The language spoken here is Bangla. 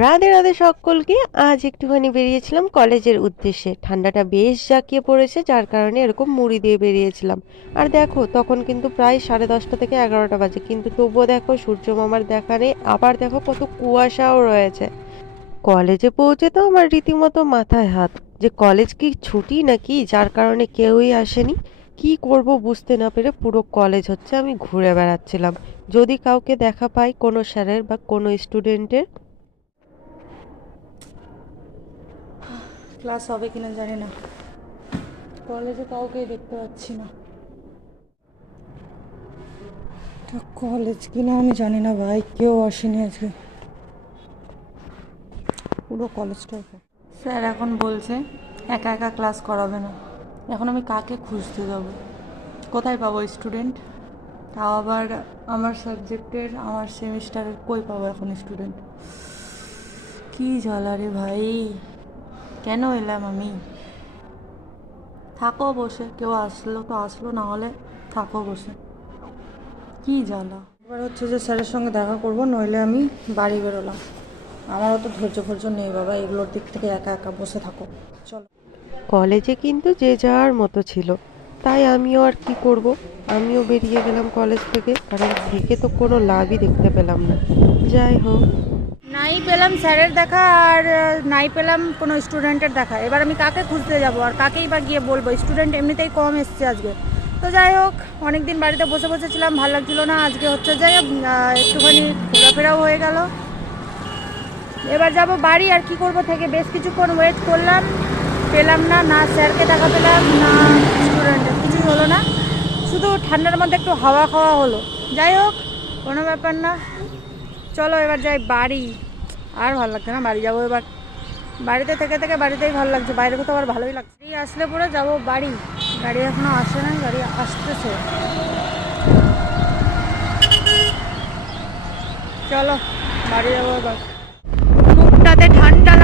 রাধে রাধে সকলকে। আজ একটুখানি বেরিয়েছিলাম কলেজের উদ্দেশ্যে। ঠান্ডাটা বেশ জাঁকিয়ে পড়েছে, যার কারণে এরকম মুড়ি দিয়ে বেরিয়েছিলাম। আর দেখো তখন কিন্তু প্রায় 10:30 থেকে 11টা বাজে, কিন্তু তবুও দেখো সূর্য মামার দেখা নেই। আবার দেখো কত কুয়াশাও রয়েছে। কলেজে পৌঁছে তো আমার রীতিমতো মাথায় হাত, যে কলেজ কি ছুটি নাকি, যার কারণে কেউই আসেনি। কি করব বুঝতে না পেরে পুরো কলেজ হচ্ছে আমি ঘুরে বেড়াচ্ছিলাম, যদি কাউকে দেখা পাই কোনো স্যারের বা কোনো স্টুডেন্টের। ক্লাস হবে কিনা জানি না, কলেজে কাউকেই দেখতে পাচ্ছি না। এটা কলেজ কিনা আমি জানি না ভাই, কেউ আসেনি আজকে, পুরো কলেজটা। স্যার এখন বলছে একা একা ক্লাস করাবে না। এখন আমি কাকে খুঁজতে যাব, কোথায় পাবো স্টুডেন্ট? তাও আবার আমার সাবজেক্টের, আমার সেমিস্টারের, কই পাবো এখন স্টুডেন্ট? কি জ্বালা রে ভাই, কেন এলাম আমি? থাকো বসে, কেউ আসলো তো আসলো, না হলে থাকো বসে। কি জ্বালা। এবার হচ্ছে যে স্যারের সঙ্গে দেখা করব, নইলে আমি বাড়ি বেরোলাম। আমারও তো ধৈর্য নেই বাবা, এগুলোর দিক থেকে একা একা বসে থাকো। চলো। কলেজে কিন্তু যে যার মতো ছিল, তাই আমিও আর কি করব, আমিও বেরিয়ে গেলাম কলেজ থেকে, কারণ থেকে তো কোনো লাভই দেখতে পেলাম না। যাই হোক, নাই পেলাম স্যারের দেখা, আর নাই পেলাম কোনো স্টুডেন্টের দেখা। এবার আমি কাকে খুঁজতে যাব আর কাকেই বা গিয়ে বলবো? স্টুডেন্ট এমনিতেই কম এসছে আজকে। তো যাই হোক, অনেক দিন বাড়িতে বসে বসেছিলাম, ভালো লাগছিলো না। আজকে হচ্ছে যে একটুখানি ঘোরাফেরাও হয়ে গেল। এবার যাব বাড়ি। আর কি করব, থেকে বেশ কিছুক্ষণ ওয়েট করলাম, পেলাম না, না স্যারকে দেখা পেলাম না স্টুডেন্টের, কিছুই হলো না। শুধু ঠান্ডার মধ্যে একটু হাওয়া খাওয়া হলো। যাই হোক, কোনো ব্যাপার না। চলো এবার যাই বাড়ি। আর ভালো লাগছে না, বাড়ি যাবো এবার। বাড়িতে থেকে থেকে বাড়িতেই ভালো লাগছে, বাইরে কোথাও আবার ভালোই লাগছে। এই আসলে পরে যাব বাড়ি। গাড়ি এখনো আসে নাই, গাড়ি আসতেছে। চলো বাড়ি যাবো এবার। মুখটাতে ঠান্ডা